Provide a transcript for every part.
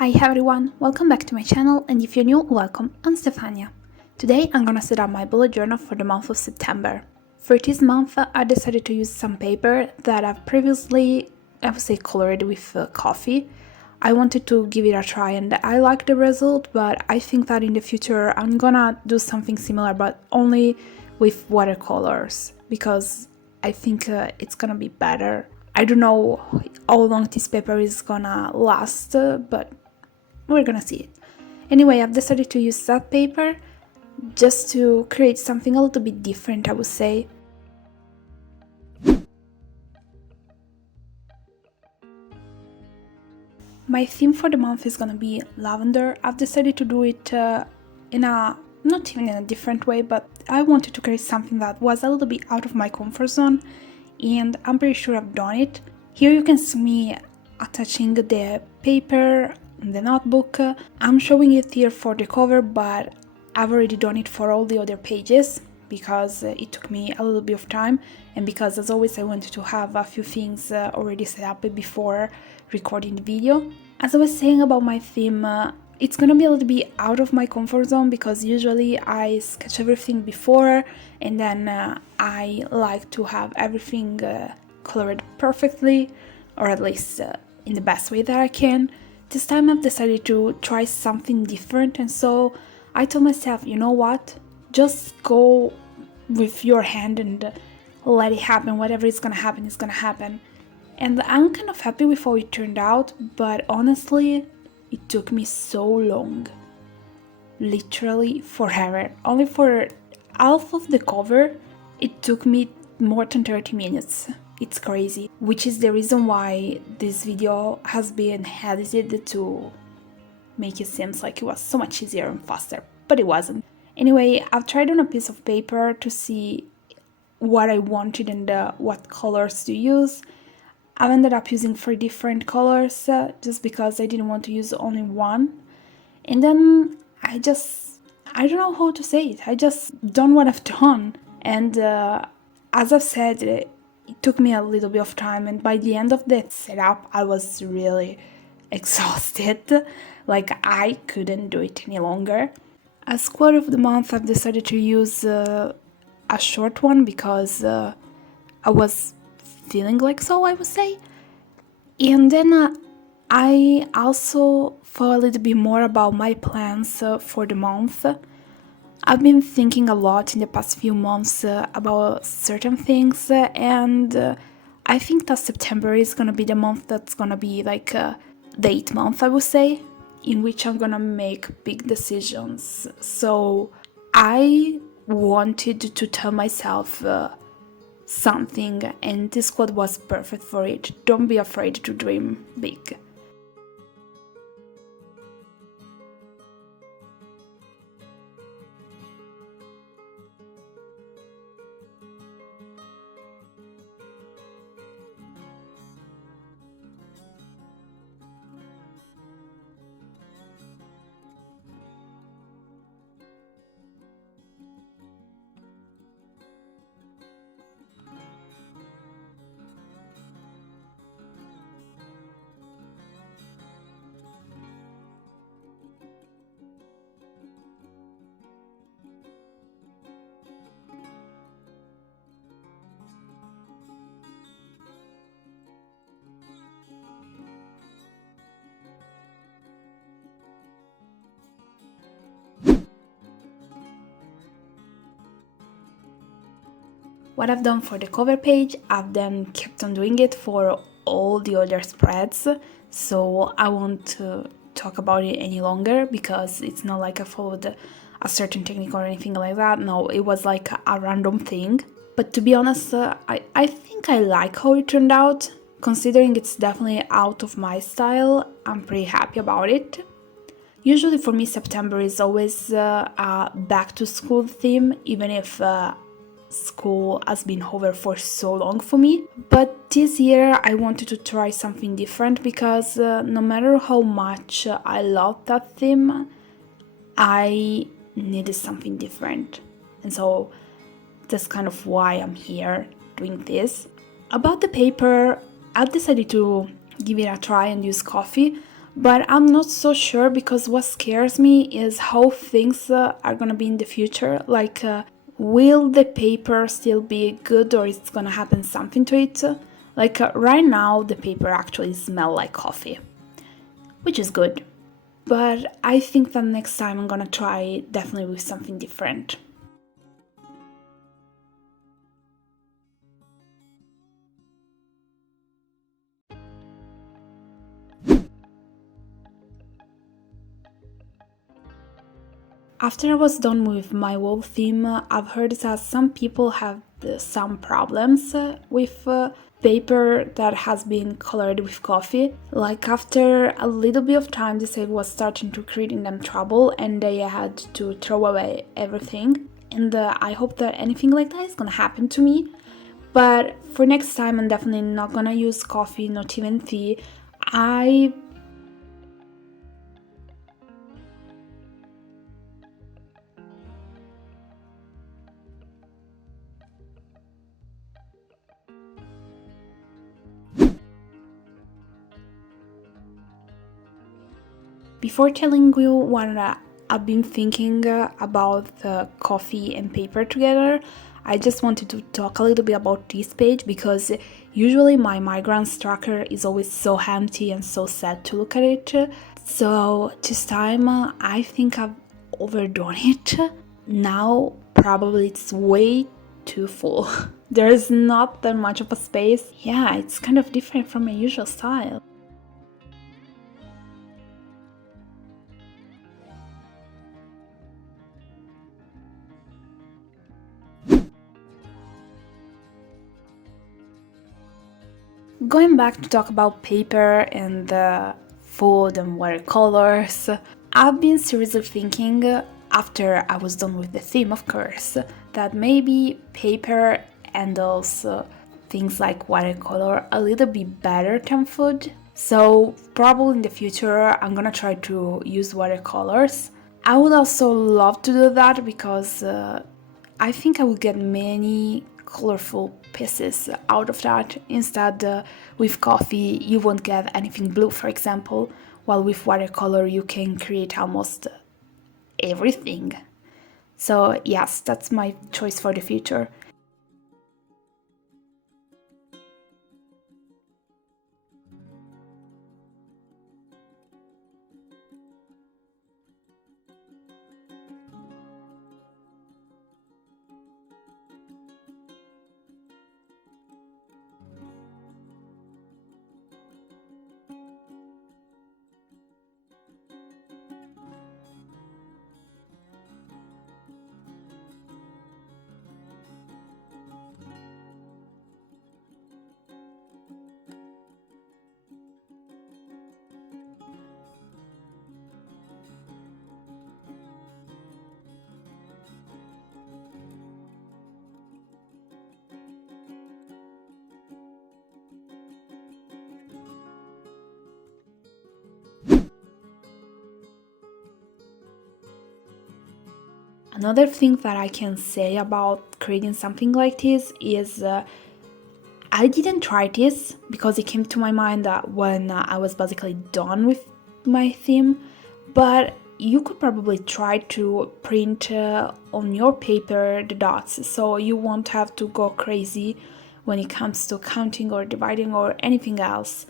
Hi everyone, welcome back to my channel, and if you're new, welcome, I'm Stefania. Today I'm gonna set up my bullet journal for the month of September. For this month I decided to use some paper that I've previously, I would say, colored with coffee. I wanted to give it a try and I like the result, but I think that in the future I'm gonna do something similar but only with watercolors because I think it's gonna be better. I don't know how long this paper is gonna last, but we're gonna see it. Anyway, I've decided to use that paper just to create something a little bit different, I would say. My theme for the month is gonna be lavender. I've decided to do it in a, not even in a different way, but I wanted to create something that was a little bit out of my comfort zone, and I'm pretty sure I've done it. Here you can see me attaching the paper, the notebook. I'm showing it here for the cover, but I've already done it for all the other pages because it took me a little bit of time, and because as always I wanted to have a few things already set up before recording the video. As I was saying about my theme, it's gonna be a little bit out of my comfort zone because usually I sketch everything before and then I like to have everything colored perfectly, or at least in the best way that I can. This time I've decided to try something different, and so I told myself, you know what, just go with your hand and let it happen. Whatever is gonna happen is gonna happen. And I'm kind of happy with how it turned out, but honestly it took me so long, literally forever. Only for half of the cover it took me more than 30 minutes. It's crazy, which is the reason why this video has been edited to make it seem like it was so much easier and faster, but it wasn't. Anyway, I've tried on a piece of paper to see what I wanted and what colors to use. I've ended up using 3 different colors just because I didn't want to use only one. And then I don't know how to say it. I just done what I've done. And as I've said, it took me a little bit of time, and by the end of the setup I was really exhausted. Like, I couldn't do it any longer. As quote of the month I've decided to use a short one because I was feeling like so, I would say. And then I also thought a little bit more about my plans for the month. I've been thinking a lot in the past few months about certain things, and I think that September is gonna be the month that's gonna be like the 8th month, I would say, in which I'm gonna make big decisions. So I wanted to tell myself something, and this quote was perfect for it. Don't be afraid to dream big. What I've done for the cover page, I've then kept on doing it for all the other spreads, so I won't talk about it any longer because it's not like I followed a certain technique or anything like that. No, it was like a random thing. But to be honest, I think I like how it turned out. Considering it's definitely out of my style, I'm pretty happy about it. Usually for me September is always a back to school theme, even if school has been over for so long for me. But this year I wanted to try something different because no matter how much I love that theme, I needed something different. And so that's kind of why I'm here doing this. About the paper, I decided to give it a try and use coffee. But I'm not so sure because what scares me is how things are gonna be in the future. Like, will the paper still be good or is gonna happen something to it? Like, right now, the paper actually smells like coffee, which is good. But I think that next time I'm gonna try definitely with something different. After I was done with my wall theme, I've heard that some people have some problems with paper that has been colored with coffee. Like after a little bit of time, they said it was starting to creating them trouble and they had to throw away everything. And I hope that anything like that is gonna happen to me. But for next time, I'm definitely not gonna use coffee, not even tea. I Before telling you what I've been thinking about the coffee and paper together, I just wanted to talk a little bit about this page because usually my migraine tracker is always so empty and so sad to look at it. So this time I think I've overdone it. Now probably it's way too full. There's not that much of a space. Yeah, it's kind of different from my usual style. Going back to talk about paper and food and watercolors, I've been seriously thinking, after I was done with the theme, of course, that maybe paper handles things like watercolor a little bit better than food. So, probably in the future, I'm gonna try to use watercolors. I would also love to do that because I think I will get many colorful pieces out of that. Instead, with coffee, you won't get anything blue, for example, while with watercolor, you can create almost everything. So, yes, that's my choice for the future. Another thing that I can say about creating something like this is I didn't try this because it came to my mind that when I was basically done with my theme, but you could probably try to print on your paper the dots so you won't have to go crazy when it comes to counting or dividing or anything else.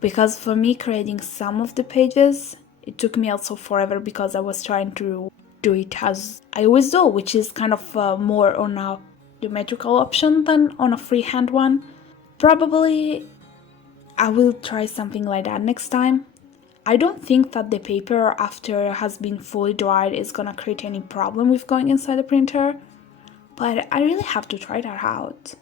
Because for me, creating some of the pages, it took me also forever because I was trying to do it as I always do, which is kind of more on a geometrical option than on a freehand one. Probably I will try something like that next time. I don't think that the paper after has been fully dried is gonna create any problem with going inside the printer, but I really have to try that out.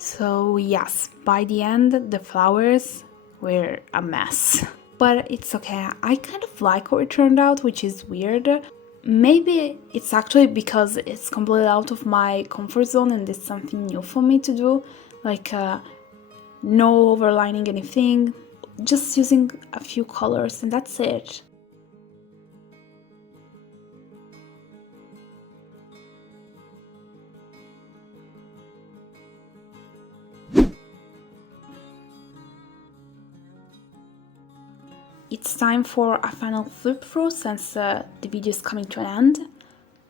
So yes, by the end the flowers were a mess. But it's okay, I kind of like how it turned out, which is weird. Maybe it's actually because it's completely out of my comfort zone and it's something new for me to do, like no overlining anything, just using a few colors and that's it. It's time for a final flip through since the video is coming to an end.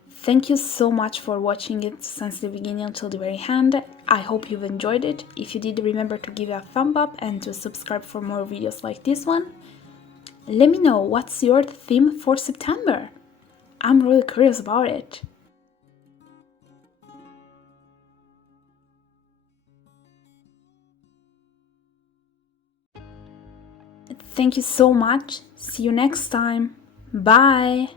Thank you so much for watching it since the beginning until the very end. I hope you've enjoyed it. If you did, remember to give it a thumb up and to subscribe for more videos like this one. Let me know what's your theme for September. I'm really curious about it. Thank you so much. See you next time. Bye.